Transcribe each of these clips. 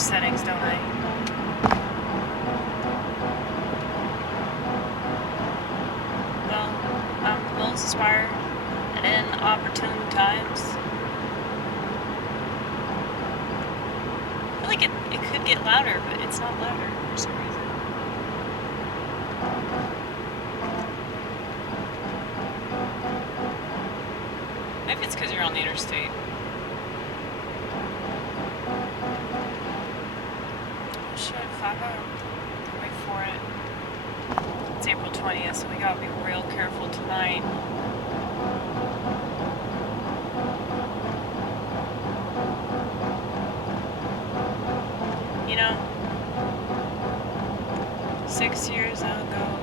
settings, don't I? Well, I'm most inspired at inopportune times. I feel like it could get louder, but it's not louder for some reason. Maybe it's because you're on the interstate. Oh shit, 5-0. Wait for it. It's April 20th, so we gotta be real careful tonight. You know, 6 years ago,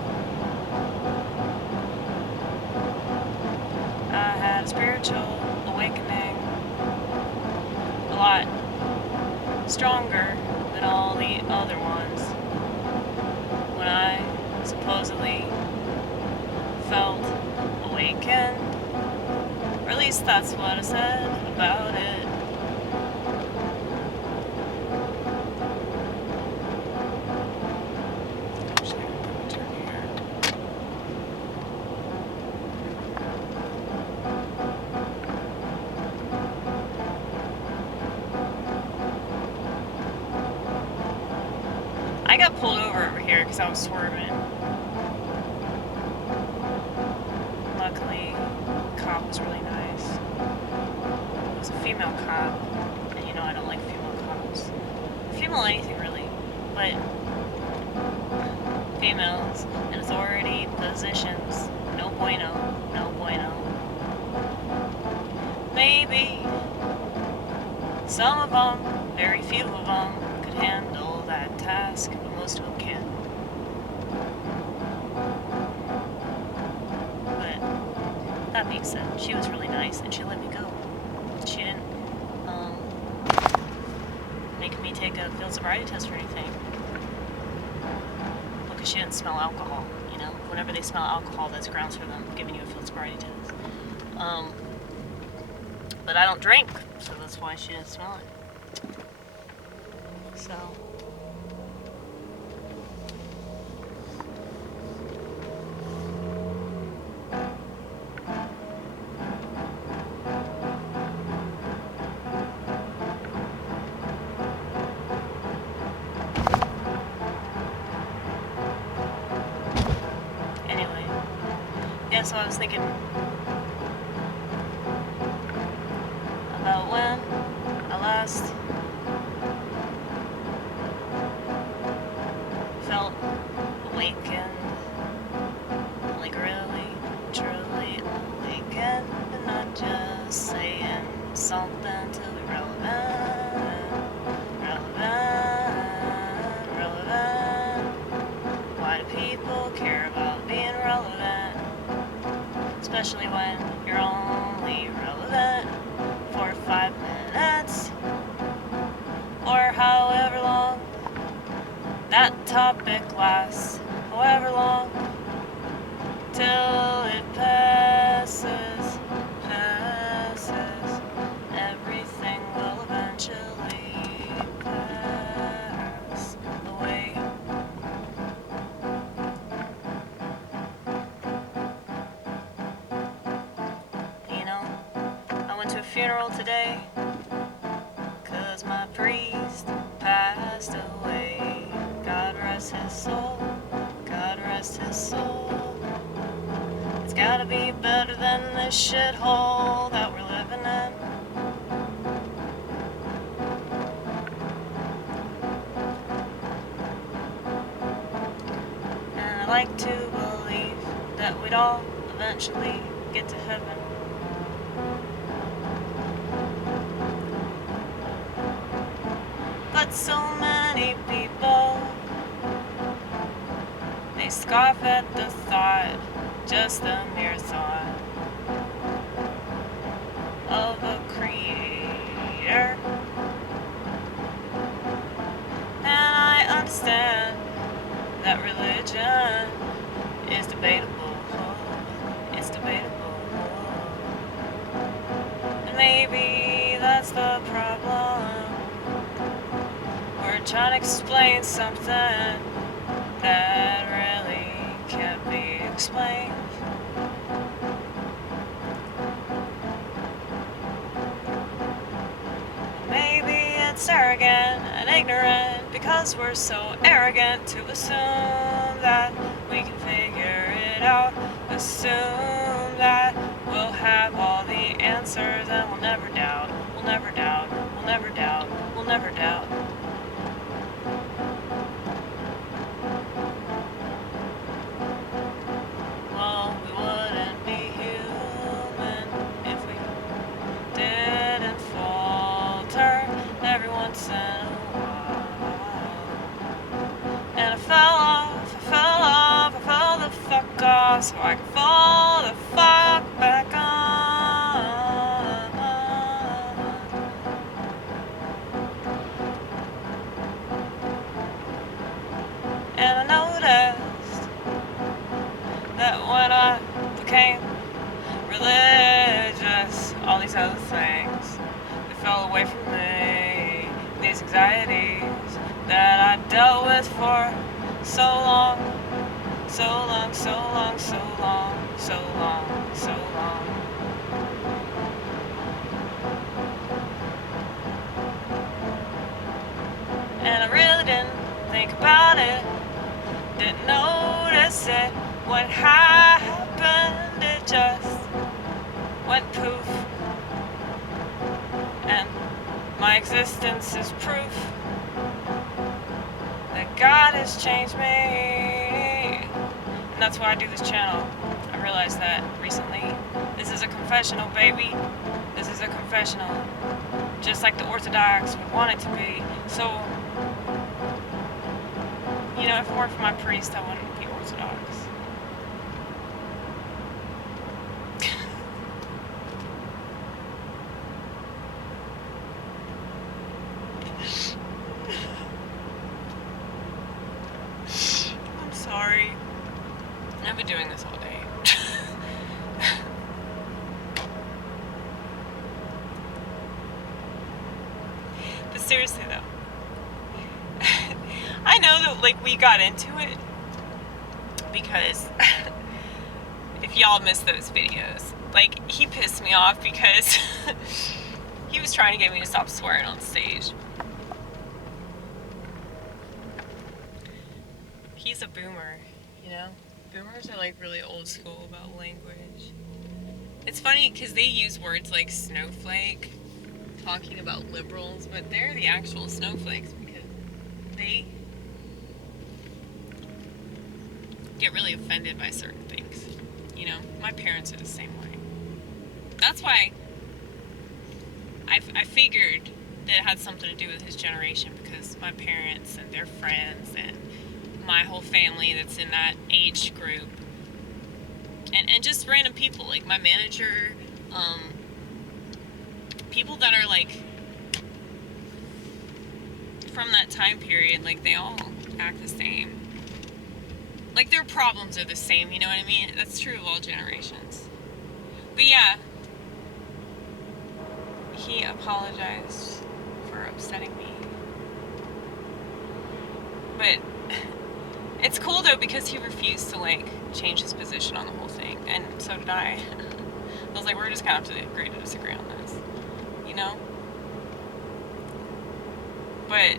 I had a spiritual awakening, a lot stronger than all the other ones, when I supposedly felt awakened, or at least that's what I said about it. I got pulled over here because I was swerving. Luckily, the cop was really nice. It was a female cop, and you know I don't like female cops. Female anything really, but females in authority positions, no bueno, no bueno. Maybe some of them, very few of them, could handle that task, but most of them can't. But that being said, she was really nice and she let me go. She didn't make me take a field sobriety test or anything. Because she didn't smell alcohol, you know? Whenever they smell alcohol, that's grounds for them giving you a field sobriety test. But I don't drink, so that's why she didn't smell it. So anyway, yeah, so I was thinking about when I last felt awakened, like really, truly awakened, and not just saying something to be relevant. Why do people care about being relevant? Especially when you're only relevant for 5 minutes, or however long that topic lasts, however long, till it passes, everything will eventually pass away. You know, I went to a funeral today, 'cause my priest passed away. God rest his soul, God rest his soul. It's gotta be better than this shithole that we're living in. And I like to believe that we'd all eventually get to heaven. But so many people, they scoff at the thought, just the mere thought, of a creator. And I understand that religion is debatable. It's debatable. And maybe that's the problem. We're trying to explain something that really can't be explained. Maybe it's arrogant and ignorant because we're so arrogant to assume that we can figure it out. Assume that we'll have all the answers and we'll never doubt. We'll never doubt. We'll never doubt. We'll never doubt. Well, we wouldn't be human if we didn't falter every once in a while. And I fell the fuck off so I could fall the fuck back on. And I noticed that when I became religious, all these other things, they fell away from me. These anxieties that I dealt with for so long, so long, so long, so long, so long, so long. And I really didn't think about it, didn't notice it. What happened, it just went poof. And my existence is proof that God has changed me. And that's why I do this channel. I realized that recently. This is a confessional, baby. This is a confessional. Just like the Orthodox would want it to be. So, you know, if it weren't for my priest, I wouldn't be Orthodox. I'm sorry. I've been doing this all day. But seriously though, I know that like we got into it because if y'all missed those videos, like he pissed me off because he was trying to get me to stop swearing on stage. He's a boomer, you know? Boomers are like really old school about language. It's funny because they use words like snowflake, talking about liberals, but they're the actual snowflakes because they get really offended by certain things. You know, my parents are the same way. That's why I figured that it had something to do with his generation because my parents and their friends and my whole family that's in that age group and just random people like my manager, people that are like from that time period, like they all act the same, like their problems are the same, you know what I mean? That's true of all generations. But yeah, he apologized for upsetting me, but it's cool though because he refused to like change his position on the whole thing, and so did I. I was like, we're just gonna have to agree to disagree on this, you know? But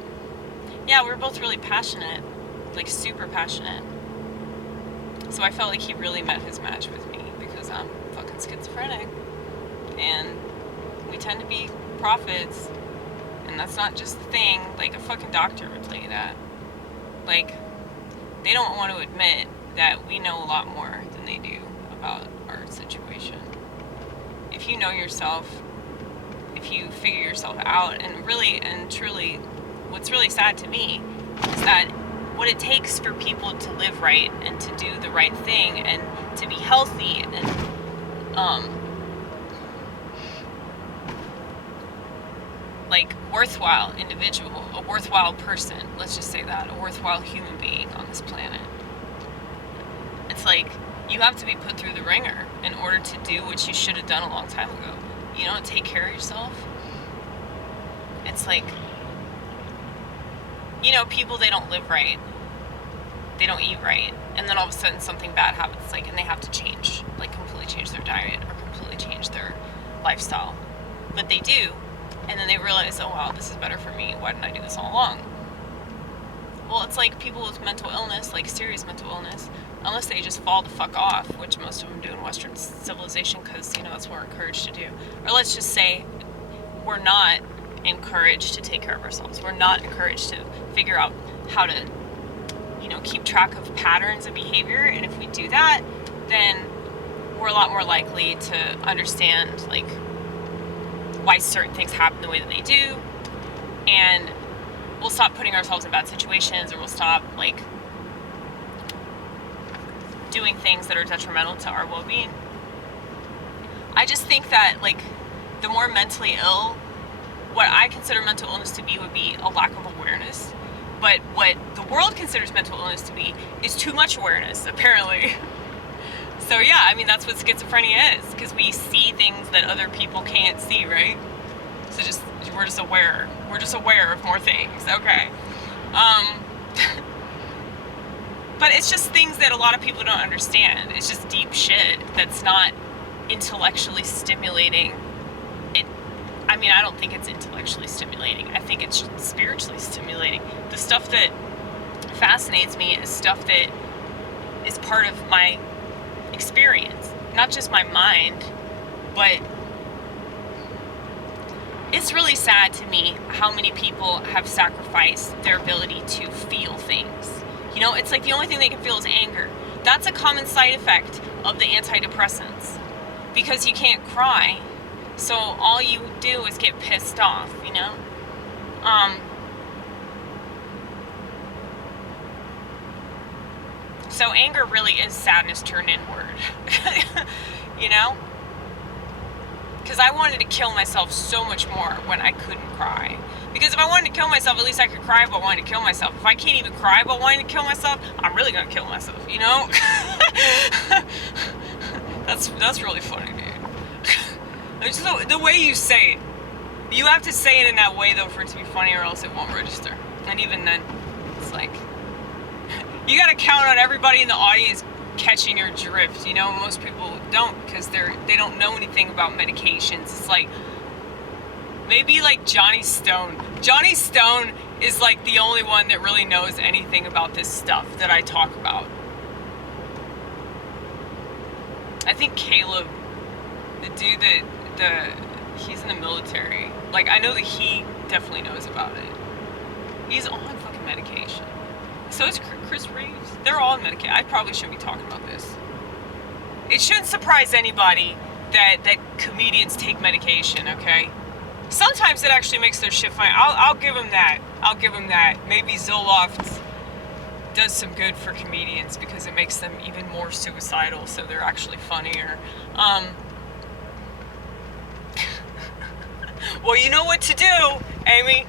yeah, we were both really passionate, like super passionate. So I felt like he really met his match with me because I'm fucking schizophrenic, and we tend to be prophets, and that's not just the thing. Like a fucking doctor would tell you that. Like, they don't want to admit that we know a lot more than they do about our situation. If you know yourself, if you figure yourself out, and really and truly, what's really sad to me is that what it takes for people to live right and to do the right thing and to be healthy and like worthwhile individual, a worthwhile person, let's just say that, a worthwhile human being on this planet. It's like you have to be put through the ringer in order to do what you should have done a long time ago. You don't take care of yourself. It's like, people, they don't live right. They don't eat right. And then all of a sudden something bad happens, like, and they have to change, like, completely change their diet or completely change their lifestyle. But they do, and then they realize, oh wow, this is better for me. Why didn't I do this all along? Well, it's like people with mental illness, like serious mental illness, unless they just fall the fuck off, which most of them do in Western civilization, because, that's what we're encouraged to do. Or let's just say we're not encouraged to take care of ourselves. We're not encouraged to figure out how to, keep track of patterns of behavior. And if we do that, then we're a lot more likely to understand, like, why certain things happen the way that they do. And we'll stop putting ourselves in bad situations, or we'll stop, like, doing things that are detrimental to our well-being. I just think that, like, the more mentally ill, what I consider mental illness to be would be a lack of awareness. But what the world considers mental illness to be is too much awareness, apparently. So yeah, I mean, that's what schizophrenia is, because we see things that other people can't see, right? So we're just aware. We're just aware of more things, okay? But it's just things that a lot of people don't understand. It's just deep shit that's not intellectually stimulating. I don't think it's intellectually stimulating. I think it's spiritually stimulating. The stuff that fascinates me is stuff that is part of my experience, not just my mind, but it's really sad to me how many people have sacrificed their ability to feel things. It's like the only thing they can feel is anger. That's a common side effect of the antidepressants, because you can't cry. So all you do is get pissed off, So anger really is sadness turned inward, Because I wanted to kill myself so much more when I couldn't cry. Because if I wanted to kill myself, at least I could cry about wanting to kill myself. If I can't even cry about wanting to kill myself, I'm really going to kill myself, That's really funny, dude. It's just the way you say it. You have to say it in that way, though, for it to be funny, or else it won't register. And even then, it's like, you gotta count on everybody in the audience catching your drift. Most people don't, because they don't know anything about medications. It's like, maybe like Johnny Stone. Johnny Stone is like the only one that really knows anything about this stuff that I talk about. I think Caleb, the dude he's in the military. Like, I know that he definitely knows about it. He's on fucking medication. So is Chris Reeves. They're all on medication. I probably shouldn't be talking about this. It shouldn't surprise anybody that comedians take medication, okay? Sometimes it actually makes their shit funny. I'll give them that. Maybe Zoloft does some good for comedians because it makes them even more suicidal, so they're actually funnier. Well, you know what to do, Amy.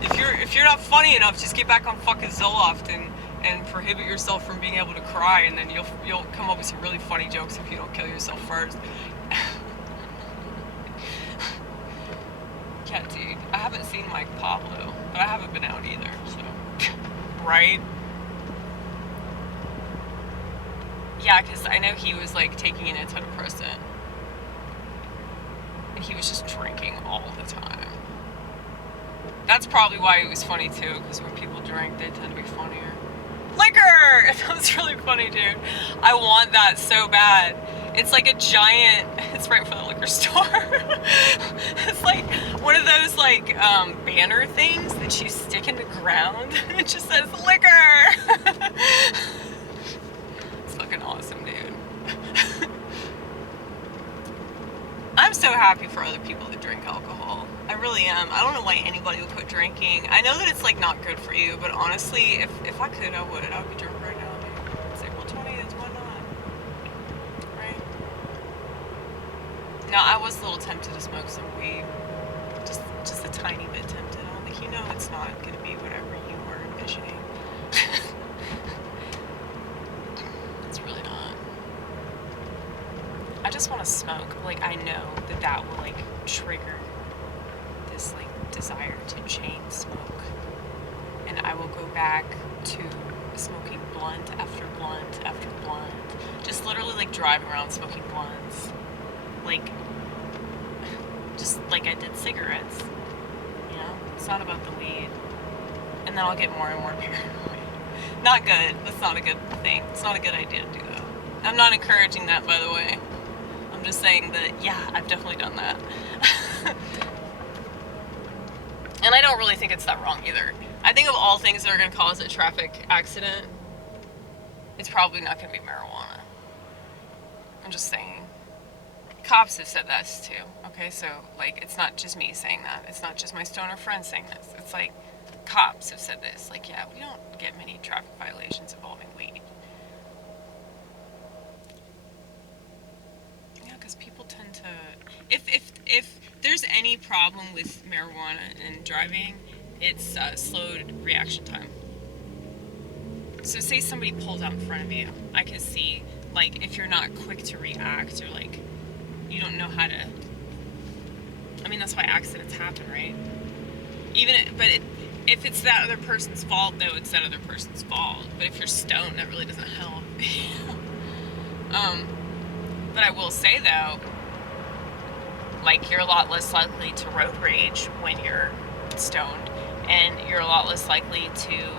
If you're not funny enough, just get back on fucking Zoloft and prohibit yourself from being able to cry, and then you'll come up with some really funny jokes if you don't kill yourself first. Yeah, dude. I haven't seen Mike Pablo, but I haven't been out either, so. Right? Yeah, because I know he was, like, taking an antidepressant. And he was just drinking all the time. That's probably why it was funny, too, because when people drink, they tend to be funnier. Liquor! That was really funny, dude. I want that so bad. It's like a giant, it's right for the liquor store. It's like one of those, like, banner things that you stick in the ground. It just says liquor! It's fucking awesome, dude. I'm so happy for other people that drink alcohol. I really am. I don't know why anybody would quit drinking. I know that it's, like, not good for you, but honestly, if I could, I would. I would be drunk right now, dude. It's April 20th, why not? Right? No, I was a little tempted to smoke some weed. Just a tiny bit tempted. I don't think you know it's not going to be whatever you were envisioning. It's really not. I just want to smoke. Like, I know that will, like, trigger this, like, desire to chain smoke. And I will back to smoking blunt after blunt after blunt. Just literally like driving around smoking blunts. Like, just like I did cigarettes. You know? It's not about the weed. And then I'll get more and more paranoid. Not good. That's not a good thing. It's not a good idea to do that. I'm not encouraging that, by the way. I'm just saying that, yeah, I've definitely done that. And I don't really think it's that wrong either. I think of all things that are going to cause a traffic accident, it's probably not going to be marijuana. I'm just saying. Cops have said this too. Okay, so like it's not just me saying that. It's not just my stoner friends saying this. It's like cops have said this. Like, yeah, we don't get many traffic violations involving weed. Yeah, because people tend to. If there's any problem with marijuana and driving, it's slowed reaction time. So say somebody pulls out in front of you, I can see, like, if you're not quick to react or like you don't know how to. I mean, that's why accidents happen, right? If it's that other person's fault, though, it's that other person's fault. But if you're stoned, that really doesn't help. But I will say, though, like, you're a lot less likely to road rage when you're stoned, and you're a lot less likely to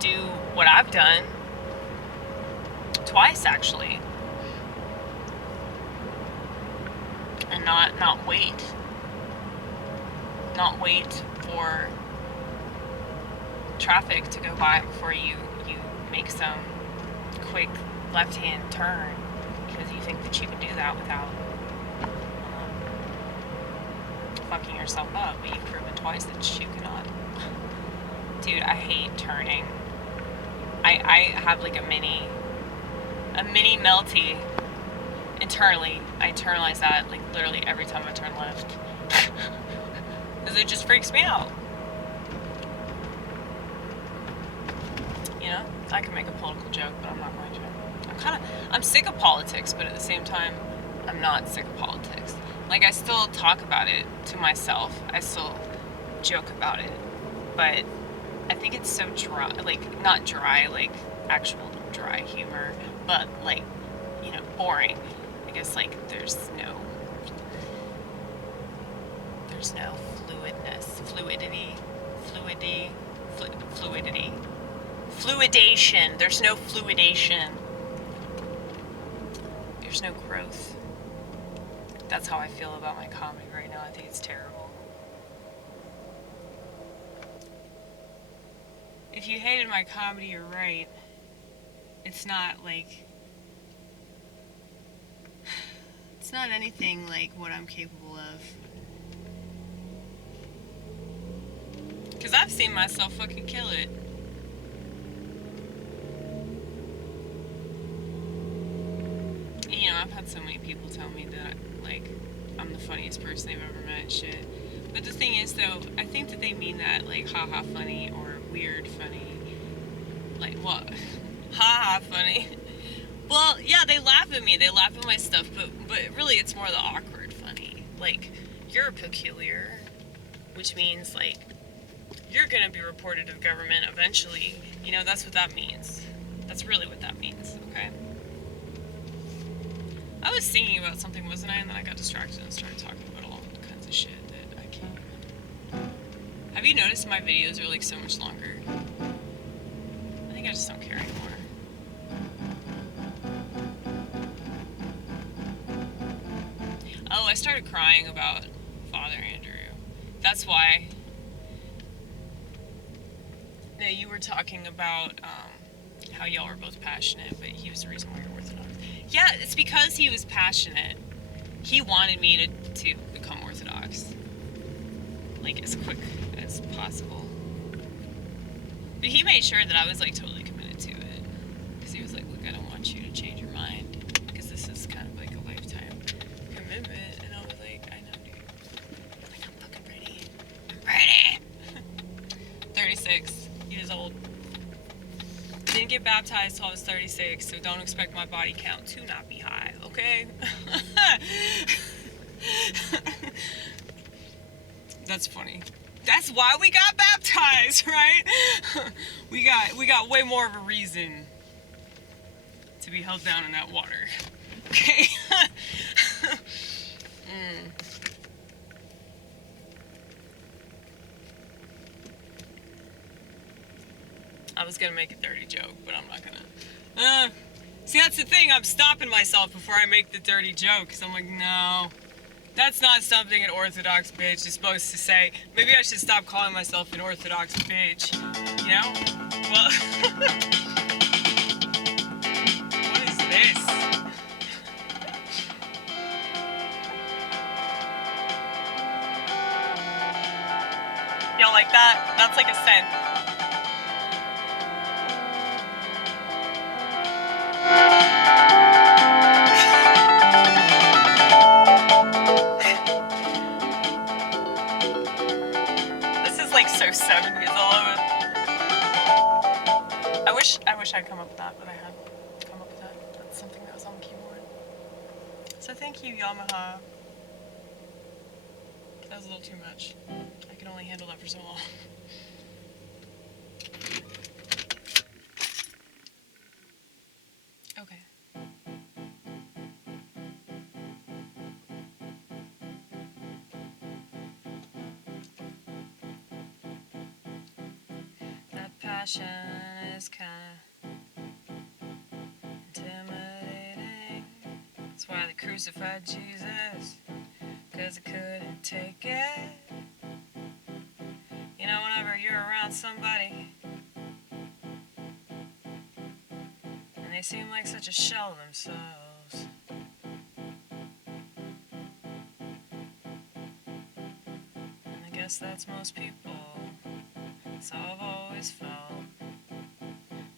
do what I've done twice, actually, and not wait for traffic to go by before you make some quick left-hand turn because you think that you can do that without fucking yourself up, but you've proven twice that you cannot. Dude, I hate turning. I have like a mini melty internally. I internalize that like literally every time I turn left. Because it just freaks me out. You know? I can make a political joke, but I'm not going to. I'm sick of politics, but at the same time, I'm not sick of politics. Like, I still talk about it to myself. I still joke about it. But I think it's so dry. Like, not dry, like actual dry humor, but like, you know, boring. I guess, like, there's no fluidation. There's no fluidation. There's no growth. That's how I feel about my comedy right now. I think it's terrible. If you hated my comedy, you're right. It's not like... It's not anything like what I'm capable of. Because I've seen myself fucking kill it. You know, I've had so many people tell me that, like, I'm the funniest person they've ever met and shit. But the thing is, though, I think that they mean that, like, haha funny or weird funny. Like, what? Haha funny. Well, yeah, they laugh at me. They laugh at my stuff, but really it's more the awkward funny. Like, you're peculiar, which means, like, you're gonna be reported to the government eventually. You know, that's what that means. That's really what that means, okay? I was singing about something, wasn't I? And then I got distracted and started talking about all kinds of shit that I can't. Have you noticed my videos are, like, so much longer? I think I just don't care anymore. Oh, I started crying about Father Andrew. That's why. No, you were talking about how y'all were both passionate, but he was the reason why you're Orthodox. Yeah, it's because he was passionate. He wanted me to become Orthodox. Like, as quick as possible. But he made sure that I was, like, totally committed to it. Because he was like, look, I don't want you to change your mind. Because this is kind of like a lifetime commitment. And I was like, I know, dude. Like, I'm fucking ready. I'm ready! 36 years old. Didn't get baptized till I was 36, so don't expect my body count to not be high, okay? That's funny. That's why we got baptized, right? we got way more of a reason to be held down in that water. Okay. I was gonna make a dirty joke, but I'm not gonna. See, that's the thing. I'm stopping myself before I make the dirty joke, because I'm like, no, that's not something an orthodox bitch is supposed to say. Maybe I should stop calling myself an orthodox bitch. You know? Well, what is this? Y'all like that? That's like a synth. This is like so 70s all of it. I wish I'd come up with that, but I hadn't come up with that. That's something that was on the keyboard. So thank you, Yamaha. That was a little too much. I can only handle that for so long. Okay. That passion is kinda intimidating. That's why they crucified Jesus, 'cause they couldn't take it. You know, whenever you're around somebody and they seem like such a shell themselves, and I guess that's most people. So I've always felt.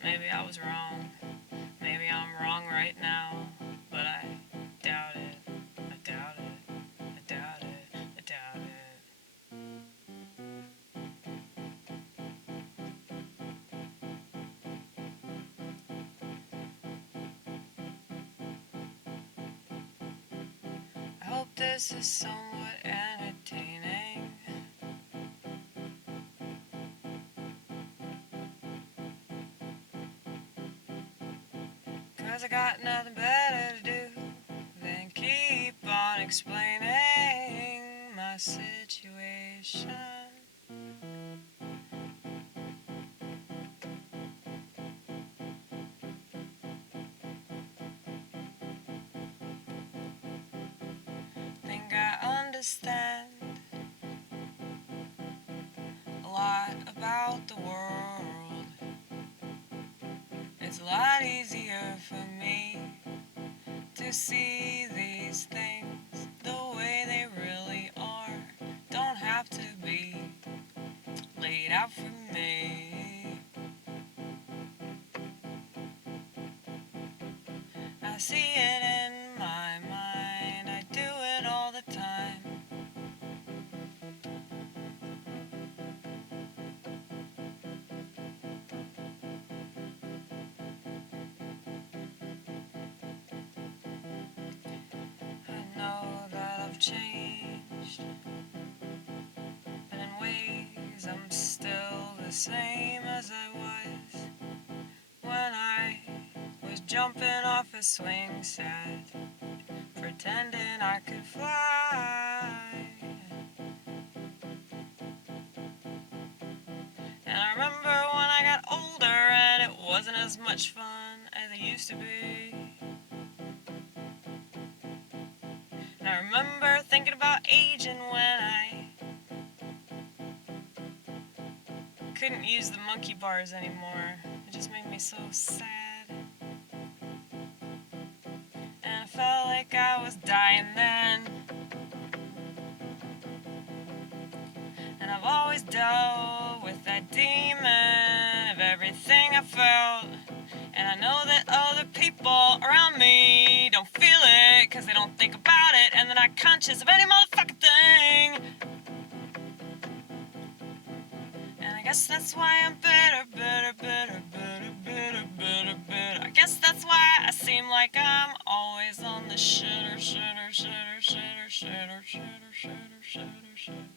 Maybe I was wrong. Maybe I'm wrong right now. But I doubt it. I doubt it. I doubt it. I doubt it. I hope this is somewhat entertaining. 'Cause I got nothing better to do than keep on explaining my situation. Think I understand a lot about the world. It's a lot easier for me to see these things the way they really are. Don't have to be laid out for me. I see it in my mind, I do it all the time. I know that I've changed, but in ways I'm still the same as I was when I was jumping off a swing set, pretending I could fly. And I remember when I got older and it wasn't as much fun as it used to be. And I remember thinking about aging when I couldn't use the monkey bars anymore. It just made me so sad. And I felt like I was dying then. And I've always dealt with that demon of everything I felt. And I know that other people around me don't feel it, 'cause they don't think about it, and they're not conscious of any motherfucking thing. And I guess that's why I'm bitter, bitter, bitter, bitter, bitter, bitter, bitter. I guess that's why I seem like I'm always on the shitter, shitter, shitter, shitter, shitter, shitter, shitter, shitter, shitter.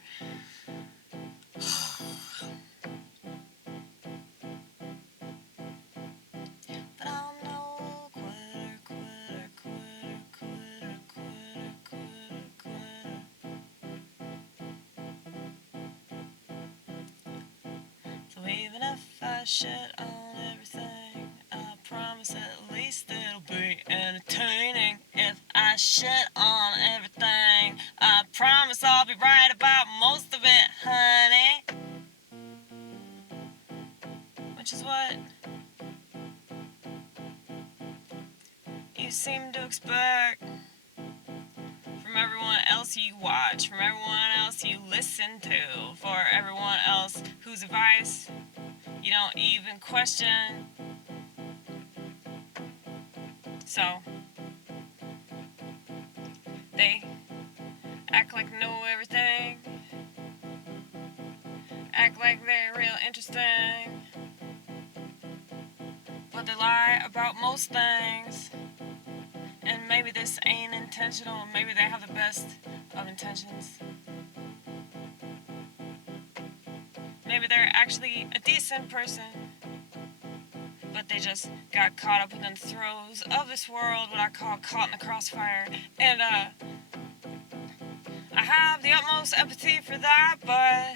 even if I shit on everything, I promise at least it'll be entertaining. If I shit on everything, I promise I'll be right about most of it, honey. Which is what you seem to expect from everyone else you watch, from everyone else you listen to, for everyone else whose advice you don't even question. So, they act like they know everything, act like they're real interesting, but they lie about most things. And maybe this ain't intentional, maybe they have the best of intentions. Maybe they're actually a decent person, but they just got caught up in the throes of this world, what I call caught in the crossfire. And I have the utmost empathy for that, but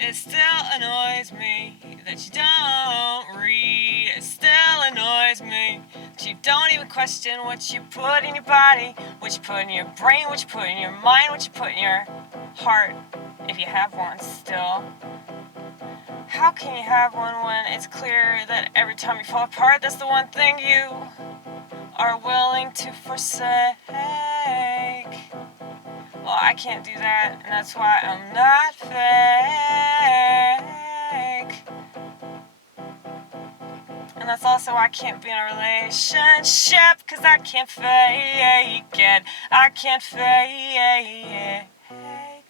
it still annoys me that you don't read. It still annoys me that you don't even question what you put in your body, what you put in your brain, what you put in your mind, what you put in your heart, if you have one still. How can you have one when it's clear that every time you fall apart, that's the one thing you are willing to forsake? Well, I can't do that, and that's why I'm not fake. And that's also why I can't be in a relationship, 'cause I can't fake it. I can't fake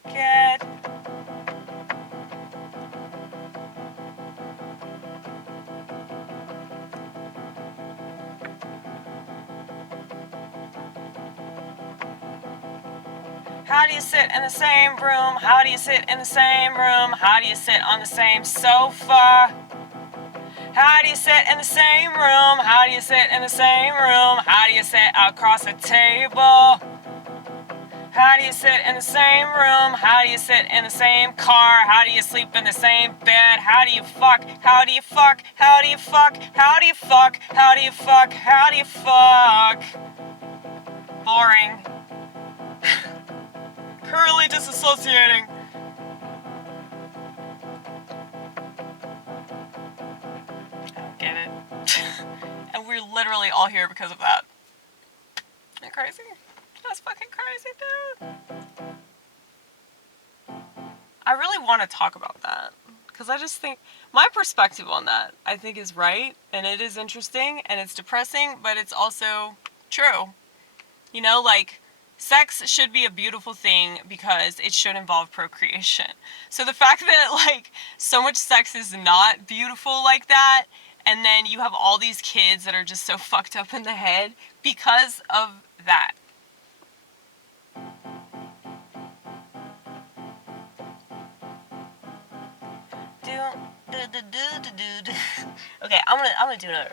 it. How do you sit in the same room? How do you sit in the same room? How do you sit on the same sofa? How do you sit in the same room? How do you sit in the same room? How do you sit across a table? How do you sit in the same room? How do you sit in the same car? How do you sleep in the same bed? How do you fuck? How do you fuck? How do you fuck? How do you fuck? How do you fuck? How do you fuck? Boring. Currently disassociating. I don't get it. And we're literally all here because of that. Isn't that crazy? That's fucking crazy, dude. I really want to talk about that, because I just think my perspective on that, I think, is right, and it is interesting, and it's depressing, but it's also true. You know, like, sex should be a beautiful thing because it should involve procreation. So the fact that, like, so much sex is not beautiful like that, and then you have all these kids that are just so fucked up in the head because of that. Okay, I'm gonna do another.